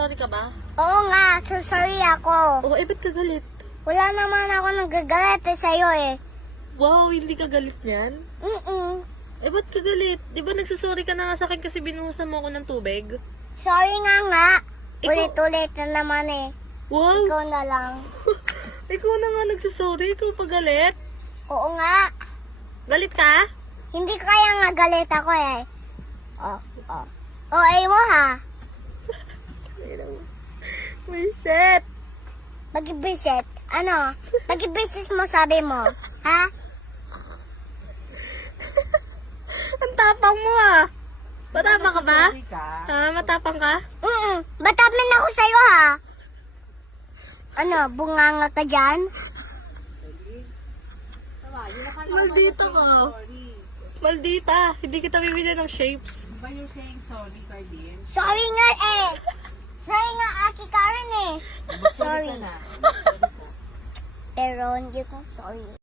Magsasorry ka ba? Oo nga, so sorry ako. Oo, ba't ka galit? Wala naman ako nagagalit sa'yo eh. Wow, hindi ka galit niyan? Ba't ka galit? Di ba nagsasorry ka na nga sa akin kasi binuhusan mo ako ng tubig? Sorry nga. Ikaw- Ulit-ulit na naman eh. Wow! Ikaw na lang. Ikaw na nga nagsasorry, ikaw pa galit? Oo nga. Galit ka? Hindi kaya nga galit ako eh. Oo, mo ha. May set! Mag-visit. Ano? Mag-visit mo sabi mo. Ha? Ang tapang mo ah! Matapang ka ba? Sorry ka. Ha? Matapang ka? Batamin ako sa'yo ha. Ano, bunganga ka dyan? Tama, yun akala ko Maldita ba ka. sorry. Maldita! Hindi kita bibili ng shapes. Ba you're saying sorry, Cardin? Sorry nga eh. Sorry nga, Aki Karen eh. Sorry Sorry. ka na. Pero hindi ko sorry.